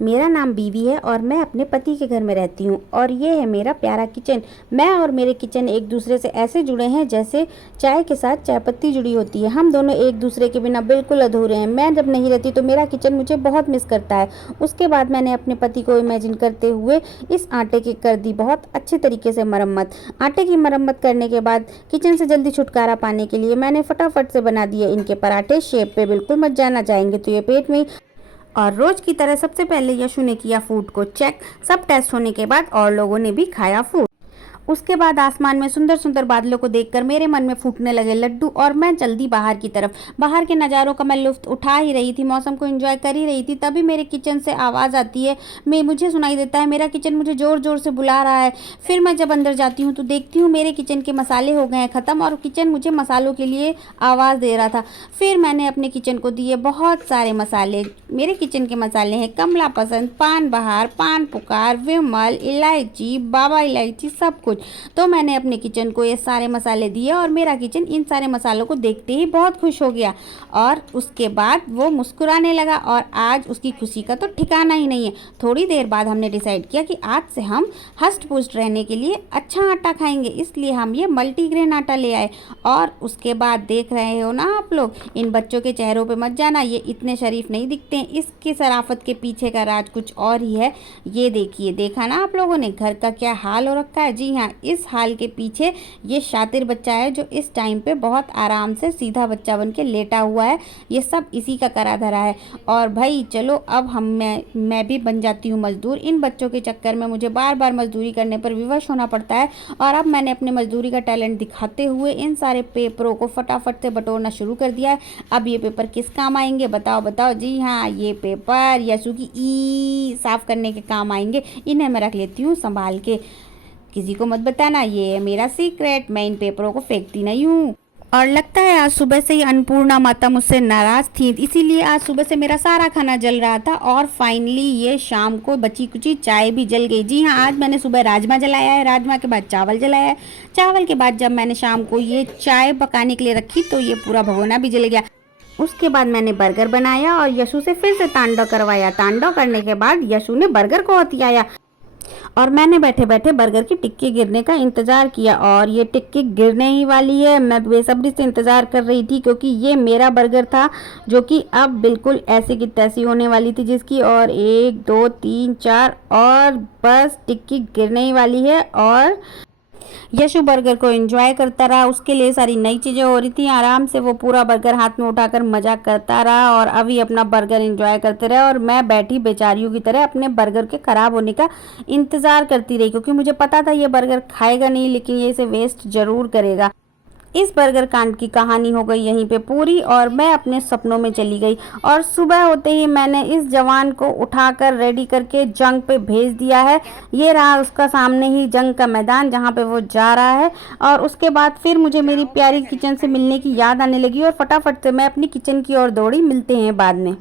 मेरा नाम बीवी है और मैं अपने पति के घर में रहती हूँ और ये है मेरा प्यारा किचन। मैं और मेरे किचन एक दूसरे से ऐसे जुड़े हैं जैसे चाय के साथ चाय पत्ती जुड़ी होती है। हम दोनों एक दूसरे के बिना बिल्कुल अधूरे हैं। मैं जब नहीं रहती तो मेरा किचन मुझे बहुत मिस करता है। उसके बाद मैंने अपने पति को इमेजिन करते हुए इस आटे की कर दी बहुत अच्छे तरीके से मरम्मत। आटे की मरम्मत करने के बाद किचन से जल्दी छुटकारा पाने के लिए मैंने फटाफट से बना दिए इनके पराठे। शेप पे बिल्कुल मत जाना, जाएंगे तो ये पेट में। और रोज की तरह सबसे पहले यशु ने किया फूड को चेक। सब टेस्ट होने के बाद और लोगों ने भी खाया फूड। उसके बाद आसमान में सुंदर सुंदर बादलों को देखकर मेरे मन में फूटने लगे लड्डू और मैं जल्दी बाहर की तरफ। बाहर के नज़ारों का मैं लुत्फ उठा ही रही थी, मौसम को एंजॉय कर ही रही थी। तभी मेरे किचन से आवाज़ आती है। मुझे सुनाई देता है मेरा किचन मुझे ज़ोर ज़ोर से बुला रहा है। फिर मैं जब अंदर जाती हूँ तो देखती हूँ मेरे किचन के मसाले हो गए हैं ख़त्म और किचन मुझे मसालों के लिए आवाज़ दे रहा था। फिर मैंने अपने किचन को दिए बहुत सारे मसाले। मेरे किचन के मसाले हैं कमला पसंद, पान बहार, पान पुकार, विमल, इलायची, बाबा इलायची, सब कुछ। तो मैंने अपने किचन को ये सारे मसाले दिए और मेरा किचन इन सारे मसालों को देखते ही बहुत खुश हो गया और उसके बाद वो मुस्कुराने लगा और आज उसकी खुशी का तो ठिकाना ही नहीं है। थोड़ी देर बाद हमने डिसाइड किया कि आज से हम हष्ट पुष्ट रहने के लिए अच्छा आटा खाएंगे, इसलिए हम ये मल्टीग्रेन आटा ले आए। और उसके बाद देख रहे हो ना आप लोग, इन बच्चों के चेहरों पे मत जाना, ये इतने शरीफ नहीं दिखते हैं। इसकी शराफत के पीछे का राज कुछ और ही है। ये देखिए, देखा ना आप लोगों ने घर का क्या हाल हो रखा है। जी हाँ, इस हाल के पीछे ये शातिर बच्चा है जो इस टाइम पे बहुत आराम से सीधा बच्चा बन के लेटा हुआ है। ये सब इसी का करा धरा है। और भाई चलो अब मैं भी बन जाती हूँ मजदूर। इन बच्चों के चक्कर में मुझे बार बार मजदूरी करने पर विवश होना पड़ता है और अब मैंने अपने मजदूरी का टैलेंट दिखाते हुए इन सारे पेपरों को फटाफट से बटोरना शुरू कर दिया है। अब ये पेपर किस काम आएंगे बताओ बताओ। जी हाँ, ये पेपर यशु की ई साफ करने के काम आएंगे। इन्हें मैं रख लेती हूँ संभाल के, किसी को मत बताना, ये है मेरा सीक्रेट। मैं इन पेपरों को फेंकती नहीं हूँ। और लगता है आज सुबह से ही अन्नपूर्णा माता मुझसे नाराज थी, इसीलिए आज सुबह से मेरा सारा खाना जल रहा था और फाइनली ये शाम को बची कुची चाय भी जल गई। जी हाँ, आज मैंने सुबह राजमा जलाया है, राजमा के बाद चावल जलाया है, चावल के बाद जब मैंने शाम को ये चाय पकाने के लिए रखी तो ये पूरा भगोना भी जल गया। उसके बाद मैंने बर्गर बनाया और यशु से फिर से तांडव करवाया। तांडव करने के बाद यशु ने बर्गर को हथियाया और मैंने बैठे बैठे बर्गर की टिक्की गिरने का इंतज़ार किया और ये टिक्की गिरने ही वाली है। मैं बेसब्री से इंतज़ार कर रही थी क्योंकि ये मेरा बर्गर था जो कि अब बिल्कुल ऐसी की तैसी होने वाली थी जिसकी। और 1 2 3 4 और बस टिक्की गिरने ही वाली है। और यशु बर्गर को एंजॉय करता रहा, उसके लिए सारी नई चीज़ें हो रही थी। आराम से वो पूरा बर्गर हाथ में उठाकर मजाक करता रहा और अभी अपना बर्गर एंजॉय करते रहे और मैं बैठी बेचारियों की तरह अपने बर्गर के ख़राब होने का इंतज़ार करती रही क्योंकि मुझे पता था ये बर्गर खाएगा नहीं लेकिन ये इसे वेस्ट ज़रूर करेगा। इस बर्गर कांड की कहानी हो गई यहीं पे पूरी और मैं अपने सपनों में चली गई। और सुबह होते ही मैंने इस जवान को उठाकर रेडी करके जंग पे भेज दिया है। ये रहा उसका सामने ही जंग का मैदान जहाँ पे वो जा रहा है। और उसके बाद फिर मुझे मेरी प्यारी किचन से मिलने की याद आने लगी और फटाफट से मैं अपनी किचन की ओर दौड़ी। मिलते हैं बाद में।